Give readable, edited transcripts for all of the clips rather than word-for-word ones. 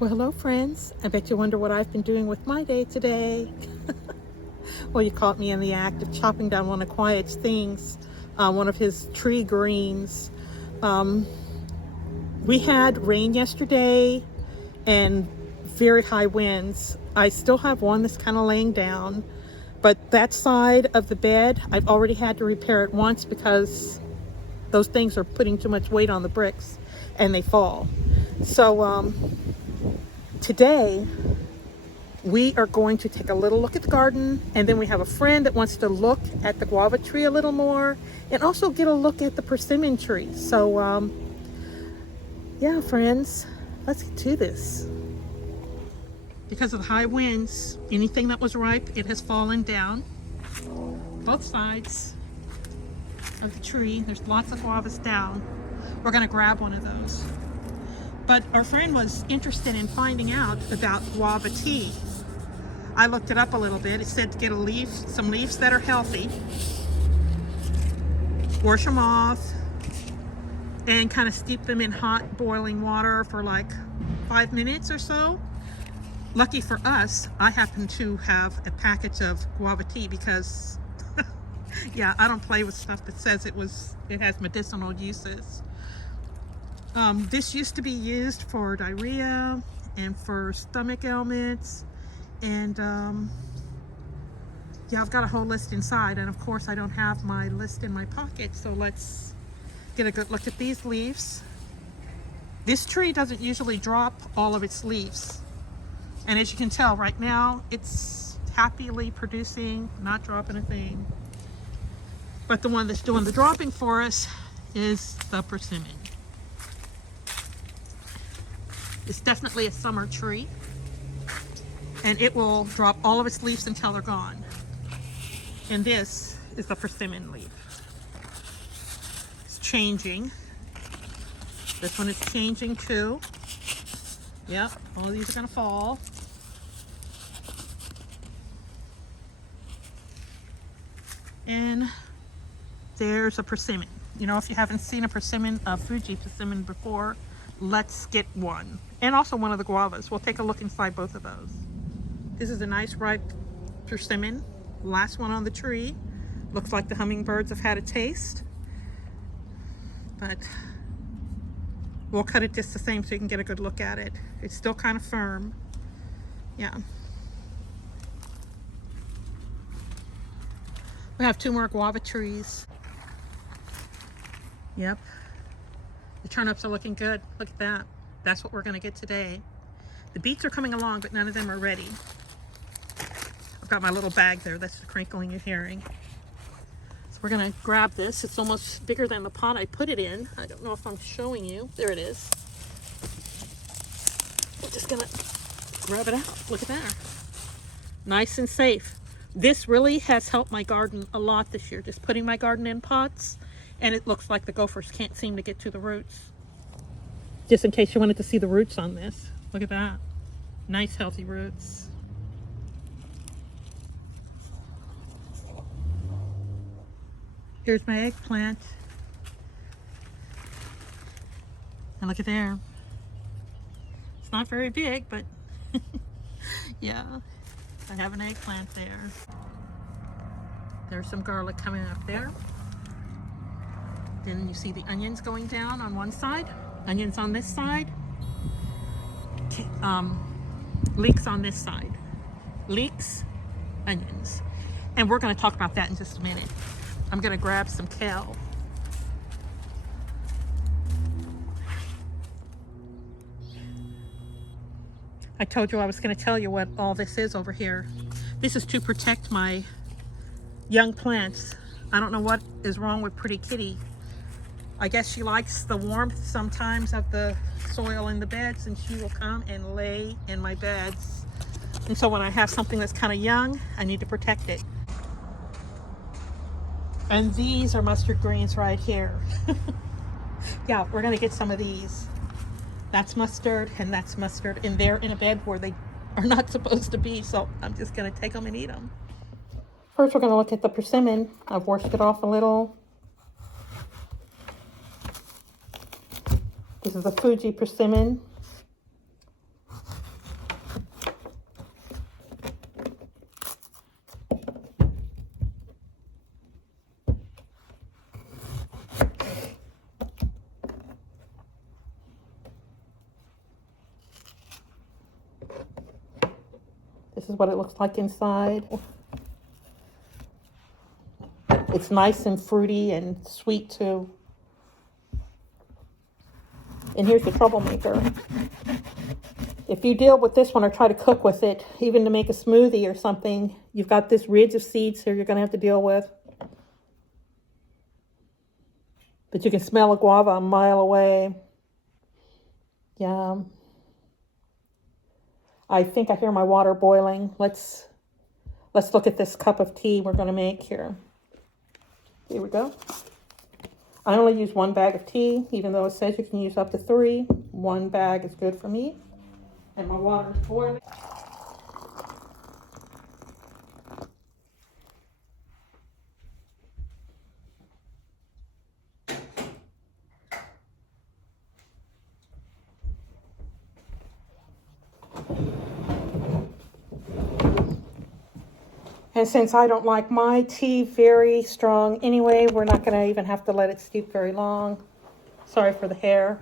Well, hello friends. I bet you wonder what I've been doing with my day today. Well, you caught me in the act of chopping down one of Quiet's things, one of his tree greens. Um, we had rain yesterday and very high winds. I still have one that's kind of laying down, but that side of the bed, I've already had to repair it once because those things are putting too much weight on the bricks and they fall. So today we are going to take a little look at the garden, and then we have a friend that wants to look at the guava tree a little more and also get a look at the persimmon tree. So yeah, friends, let's get to this. Because of the high winds, anything that was ripe, it has fallen down both sides of the tree. There's lots of guavas down. We're going to grab one of those. But our friend was interested in finding out about guava tea. I looked it up a little bit. It said to get some leaves that are healthy, wash them off, and kind of steep them in hot boiling water for like 5 minutes or so. Lucky for us, I happen to have a package of guava tea because yeah, I don't play with stuff that says it has medicinal uses. This used to be used for diarrhea and for stomach ailments, and yeah, I've got a whole list inside, and of course I don't have my list in my pocket, so let's get a good look at these leaves. This tree doesn't usually drop all of its leaves, and as you can tell right now it's happily producing, not dropping a thing. But the one that's doing the dropping for us is the persimmon. It's definitely a summer tree, and it will drop all of its leaves until they're gone. And this is the persimmon leaf. It's changing. This one is changing too. Yep, all of these are gonna fall. And there's a persimmon. You know, if you haven't seen a persimmon, a Fuji persimmon before, let's get one. And also one of the guavas. We'll take a look inside both of those. This is a nice ripe persimmon. Last one on the tree. Looks like the hummingbirds have had a taste. But we'll cut it just the same so you can get a good look at it. It's still kind of firm. Yeah. We have 2 more guava trees. Yep. The turnips are looking good. Look at that. That's what we're going to get today. The beets are coming along, but none of them are ready. I've got my little bag there. That's the crinkling you're hearing. So we're going to grab this. It's almost bigger than the pot I put it in. I don't know if I'm showing you. There it is. We're just going to grab it out. Look at that. Nice and safe. This really has helped my garden a lot this year. Just putting my garden in pots, and it looks like the gophers can't seem to get to the roots. Just in case you wanted to see the roots on this. Look at that. Nice healthy roots. Here's my eggplant. And look at there. It's not very big, but yeah, I have an eggplant there. There's some garlic coming up there. Then you see the onions going down on one side, onions on this side, leeks on this side. Leeks, onions. And we're going to talk about that in just a minute. I'm going to grab some kale. I told you I was going to tell you what all this is over here. This is to protect my young plants. I don't know what is wrong with Pretty Kitty. I guess she likes the warmth sometimes of the soil in the beds, and she will come and lay in my beds. And so when I have something that's kind of young, I need to protect it. And these are mustard greens right here. Yeah, we're gonna get some of these. That's mustard and that's mustard, and they're in a bed where they are not supposed to be, so I'm just gonna take them and eat them. First, we're gonna look at the persimmon. I've washed it off a little. This is a Fuji persimmon. This is what it looks like inside. It's nice and fruity and sweet too. And here's the troublemaker. If you deal with this one or try to cook with it, even to make a smoothie or something, you've got this ridge of seeds here you're going to have to deal with. But you can smell a guava a mile away. Yeah. I think I hear my water boiling. Let's look at this cup of tea we're going to make here. Here we go. I only use 1 bag of tea, even though it says you can use up to 3. 1 bag is good for me. And my water is boiling. And since I don't like my tea very strong anyway, we're not going to even have to let it steep very long. Sorry for the hair.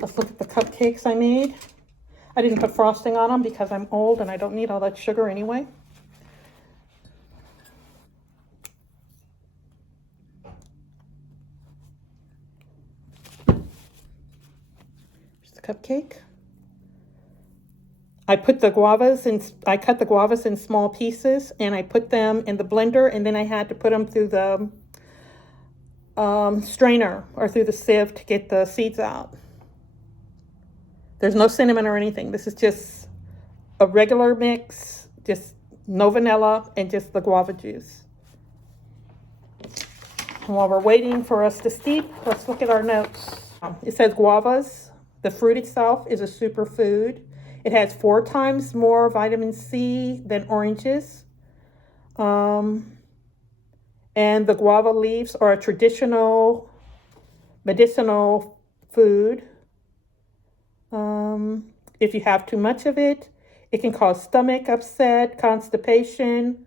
Let's look at the cupcakes I made. I didn't put frosting on them because I'm old and I don't need all that sugar anyway. Here's the cupcake. I cut the guavas in small pieces, and I put them in the blender, and then I had to put them through the strainer or through the sieve to get the seeds out. There's no cinnamon or anything. This is just a regular mix, just no vanilla and just the guava juice. And while we're waiting for us to steep, let's look at our notes. It says guavas. The fruit itself is a superfood. It has 4 times more vitamin C than oranges. And the guava leaves are a traditional medicinal food. If you have too much of it, it can cause stomach upset, constipation,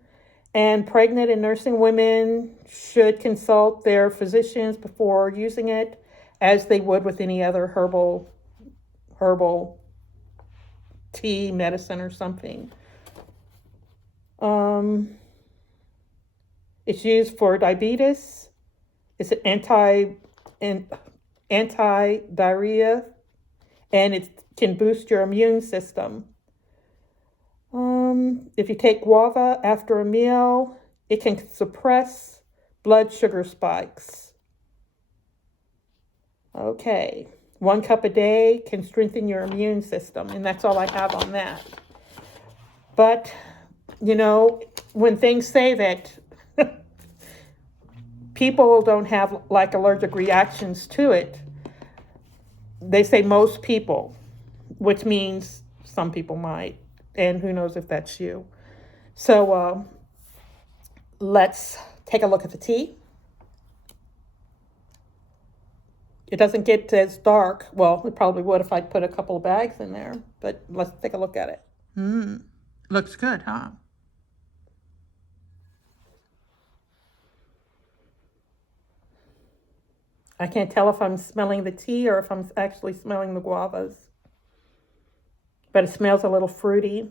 and pregnant and nursing women should consult their physicians before using it, as they would with any other herbal tea, medicine, or something. It's used for diabetes. It's an anti-diarrhea, and it can boost your immune system. If you take guava after a meal, it can suppress blood sugar spikes. Okay. 1 cup a day can strengthen your immune system, and that's all I have on that. But, you know, when things say that people don't have like allergic reactions to it, they say most people, which means some people might, and who knows if that's you. So let's take a look at the tea. It doesn't get as dark. Well, it probably would if I'd put a couple of bags in there, but let's take a look at it. Looks good, huh? I can't tell if I'm smelling the tea or if I'm actually smelling the guavas, but it smells a little fruity.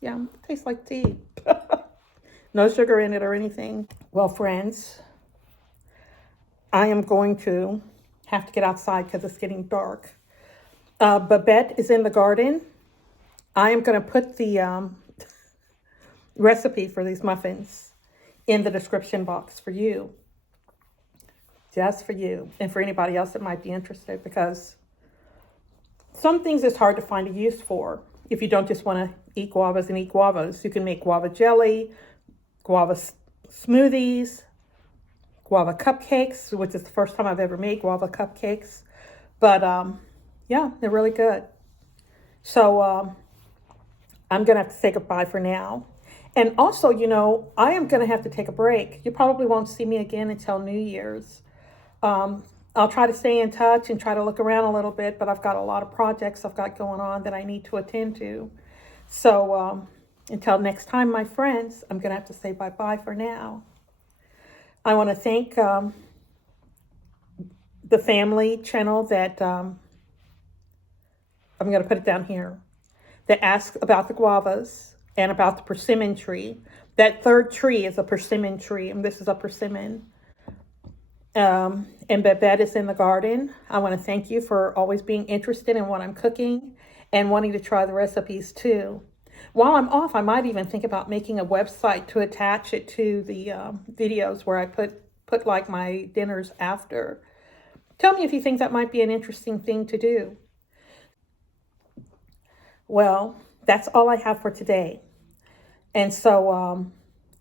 Yeah, it tastes like tea. No sugar in it or anything. Well, friends, I am going to have to get outside because it's getting dark. Babette is in the garden. I am going to put the recipe for these muffins in the description box for you. Just for you and for anybody else that might be interested, because some things it's hard to find a use for. If you don't just want to eat guavas and eat guavas, you can make guava jelly, guava smoothies, guava cupcakes, which is the first time I've ever made guava cupcakes. But yeah, they're really good. So I'm going to have to say goodbye for now. And also, you know, I am going to have to take a break. You probably won't see me again until New Year's. I'll try to stay in touch and try to look around a little bit, but I've got a lot of projects I've got going on that I need to attend to. So until next time, my friends, I'm going to have to say bye-bye for now. I want to thank the family channel that I'm going to put it down here, that asks about the guavas and about the persimmon tree. That third tree is a persimmon tree, and this is a persimmon. And Babette is in the garden. I want to thank you for always being interested in what I'm cooking and wanting to try the recipes too. While I'm off, I might even think about making a website to attach it to the videos where I put like my dinners after. Tell me if you think that might be an interesting thing to do. Well, that's all I have for today. And so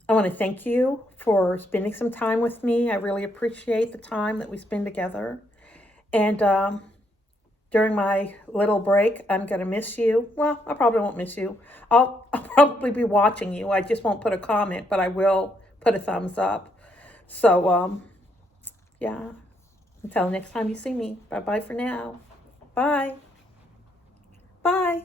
I want to thank you for spending some time with me. I really appreciate the time that we spend together. And during my little break, I'm going to miss you. Well, I probably won't miss you. I'll probably be watching you. I just won't put a comment, but I will put a thumbs up. So, yeah. Until next time you see me. Bye-bye for now. Bye. Bye.